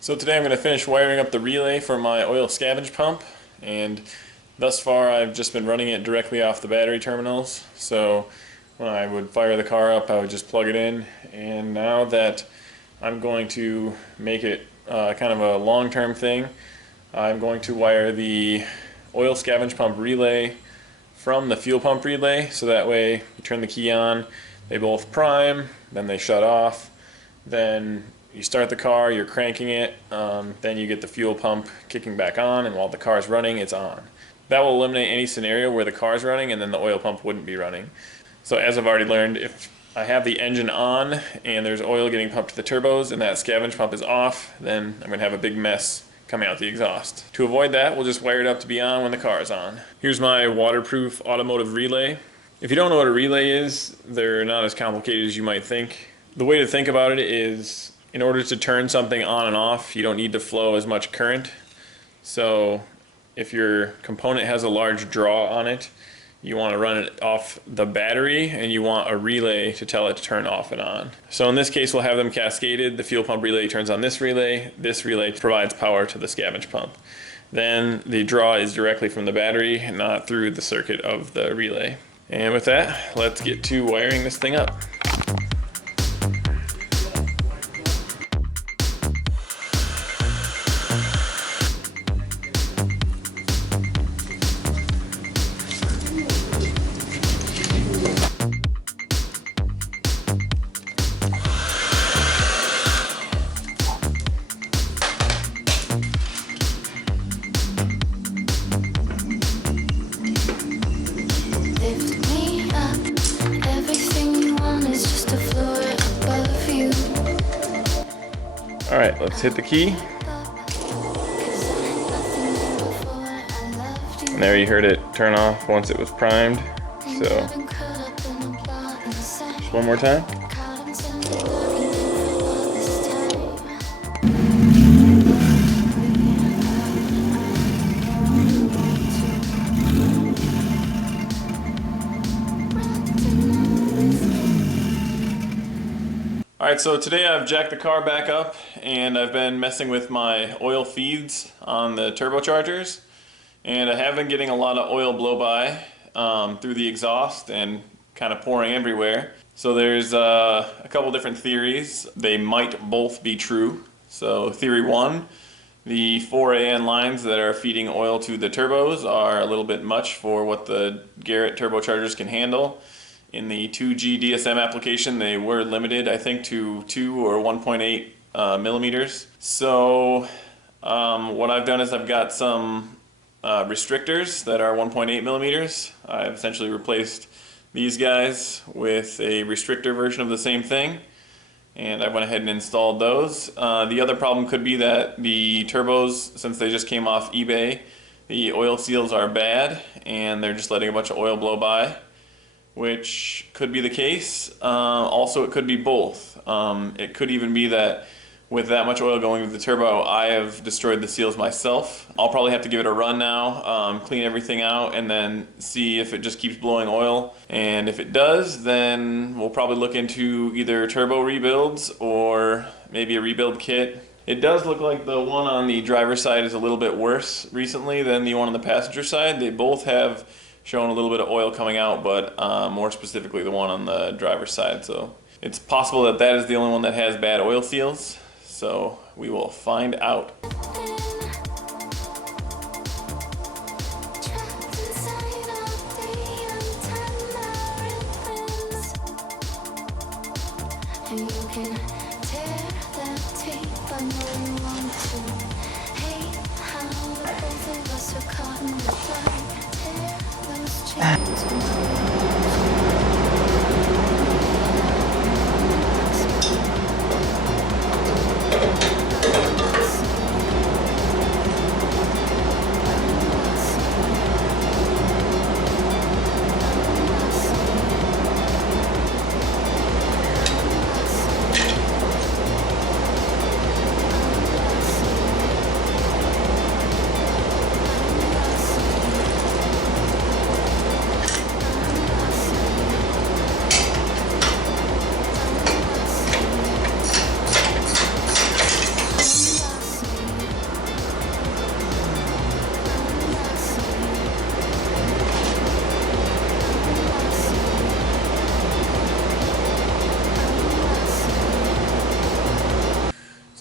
So today I'm going to finish wiring up the relay for my oil scavenge pump, and thus far I've just been running it directly off the battery terminals. So when I would fire the car up, I would just plug it in, and now that I'm going to make it kind of a long-term thing, I'm going to wire the oil scavenge pump relay from the fuel pump relay, so that way you turn the key on, they both prime, then they shut off, then you start the car, you're cranking it, then you get the fuel pump kicking back on, and while the car is running, it's on. That will eliminate any scenario where the car is running and then the oil pump wouldn't be running. So as I've already learned, if I have the engine on and there's oil getting pumped to the turbos and that scavenge pump is off, then I'm going to have a big mess coming out the exhaust. To avoid that, we'll just wire it up to be on when the car is on. Here's my waterproof automotive relay. If you don't know what a relay is, they're not as complicated as you might think. The way to think about it is, in order to turn something on and off, you don't need to flow as much current. So if your component has a large draw on it, you want to run it off the battery, and you want a relay to tell it to turn off and on. So in this case, we'll have them cascaded. The fuel pump relay turns on this relay provides power to the scavenge pump. Then the draw is directly from the battery, not through the circuit of the relay. And with that, let's get to wiring this thing up. Alright, let's hit the key. And there you heard it turn off once it was primed. So, just one more time. Alright, so today I've jacked the car back up and I've been messing with my oil feeds on the turbochargers, and I have been getting a lot of oil blow by through the exhaust and kind of pouring everywhere. So there's a couple different theories. They might both be true. So theory one, the 4 AN lines that are feeding oil to the turbos are a little bit much for what the Garrett turbochargers can handle. In the 2G DSM application, they were limited, I think, to 2 or 1.8 millimeters. So what I've done is I've got some restrictors that are 1.8 millimeters. I've essentially replaced these guys with a restrictor version of the same thing, and I went ahead and installed those. The other problem could be that the turbos, since they just came off eBay, the oil seals are bad and they're just letting a bunch of oil blow by, which could be the case. Also, it could be both. It could even be that with that much oil going to the turbo, I have destroyed the seals myself. I'll probably have to give it a run now, clean everything out, and then see if it just keeps blowing oil. And if it does, then we'll probably look into either turbo rebuilds or maybe a rebuild kit. It does look like the one on the driver's side is a little bit worse recently than the one on the passenger side. They both have shown a little bit of oil coming out, but more specifically the one on the driver's side. So it's possible that that is the only one that has bad oil seals. So we will find out.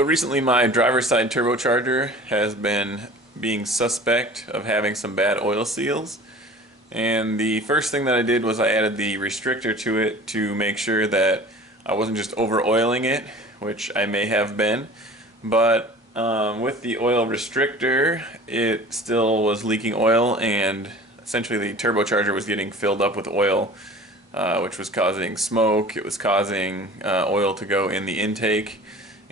So recently my driver's side turbocharger has been being suspect of having some bad oil seals. And the first thing that I did was I added the restrictor to it to make sure that I wasn't just over oiling it, which I may have been. But with the oil restrictor, it still was leaking oil, and essentially the turbocharger was getting filled up with oil, which was causing smoke. It was causing oil to go in the intake.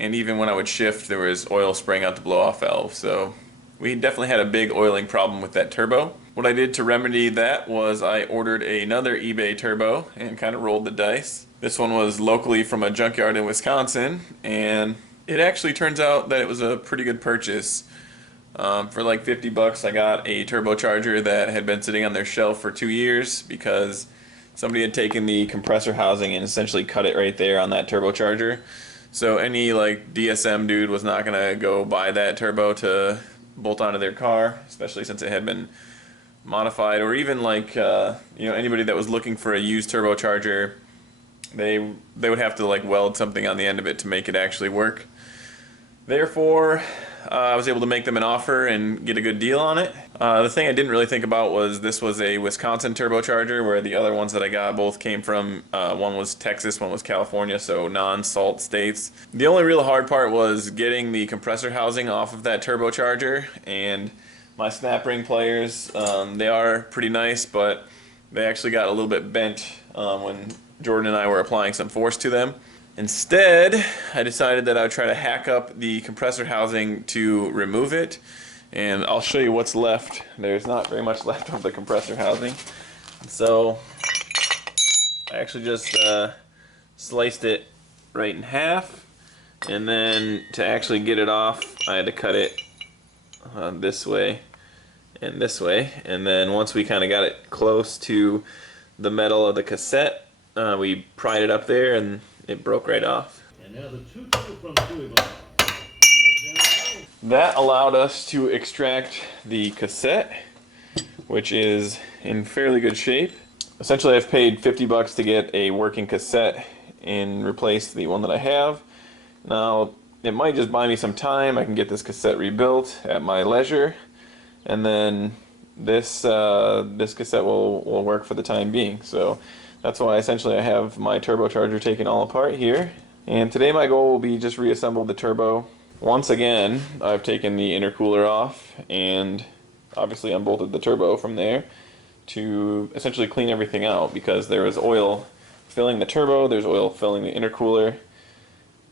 And even when I would shift, there was oil spraying out the blow-off valve. So we definitely had a big oiling problem with that turbo. What I did to remedy that was I ordered another eBay turbo and kind of rolled the dice. This one was locally from a junkyard in Wisconsin, and it actually turns out that it was a pretty good purchase. For like 50 bucks, I got a turbocharger that had been sitting on their shelf for 2 years because somebody had taken the compressor housing and essentially cut it right there on that turbocharger. So any like DSM dude was not gonna go buy that turbo to bolt onto their car, especially since it had been modified, or even like anybody that was looking for a used turbocharger, they would have to like weld something on the end of it to make it actually work. Therefore, I was able to make them an offer and get a good deal on it. The thing I didn't really think about was this was a Wisconsin turbocharger, where the other ones that I got both came from, one was Texas, one was California, so non-salt states. The only real hard part was getting the compressor housing off of that turbocharger, and my snap ring pliers, they are pretty nice, but they actually got a little bit bent when Jordan and I were applying some force to them. Instead, I decided that I would try to hack up the compressor housing to remove it, and I'll show you what's left. There's not very much left of the compressor housing. So I actually just sliced it right in half, and then to actually get it off, I had to cut it this way and this way, and then once we kind of got it close to the metal of the cassette, we pried it up there and it broke right off. And now the 2-2 from that allowed us to extract the cassette, which is in fairly good shape. Essentially, I've paid 50 bucks to get a working cassette and replace the one that I have. Now, it might just buy me some time. I can get this cassette rebuilt at my leisure, and then this cassette will work for the time being. So that's why essentially I have my turbocharger taken all apart here. And today my goal will be just reassemble the turbo. Once again, I've taken the intercooler off and obviously unbolted the turbo from there to essentially clean everything out, because there was oil filling the turbo, there's oil filling the intercooler,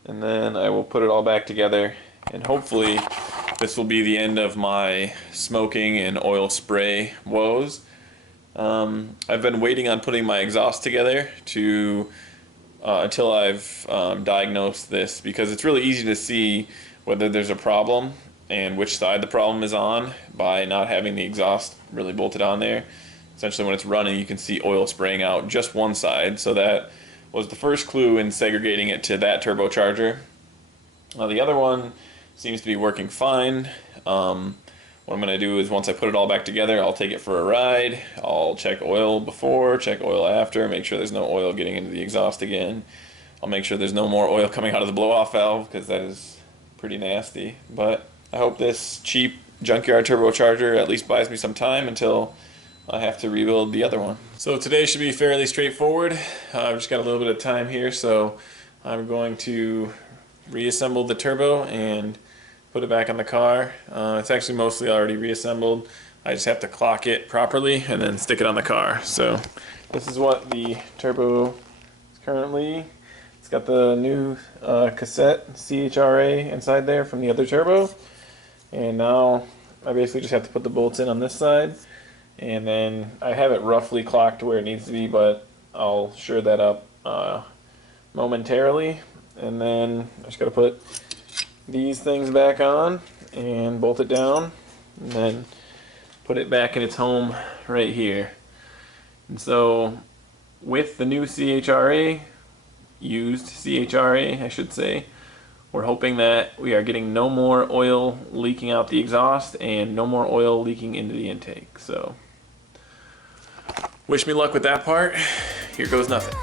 and then I will put it all back together, and hopefully this will be the end of my smoking and oil spray woes. I've been waiting on putting my exhaust together to until I've diagnosed this, because it's really easy to see whether there's a problem and which side the problem is on by not having the exhaust really bolted on there. Essentially, when it's running, you can see oil spraying out just one side, so that was the first clue in segregating it to that turbocharger. The other one seems to be working fine. What I'm going to do is, once I put it all back together, I'll take it for a ride. I'll check oil before, check oil after, make sure there's no oil getting into the exhaust again. I'll make sure there's no more oil coming out of the blow-off valve, because that is pretty nasty. But I hope this cheap junkyard turbocharger at least buys me some time until I have to rebuild the other one. So today should be fairly straightforward. I've just got a little bit of time here, so I'm going to reassemble the turbo and put it back on the car. It's actually mostly already reassembled. I just have to clock it properly and then stick it on the car. So this is what the turbo is currently. It's got the new cassette CHRA inside there from the other turbo. And now I basically just have to put the bolts in on this side. And then I have it roughly clocked where it needs to be, but I'll sure that up momentarily. And then I just got to put these things back on and bolt it down, and then put it back in its home right here. And so with the new CHRA, used CHRA I should say, we're hoping that we are getting no more oil leaking out the exhaust and no more oil leaking into the intake. So wish me luck with that part. Here goes nothing.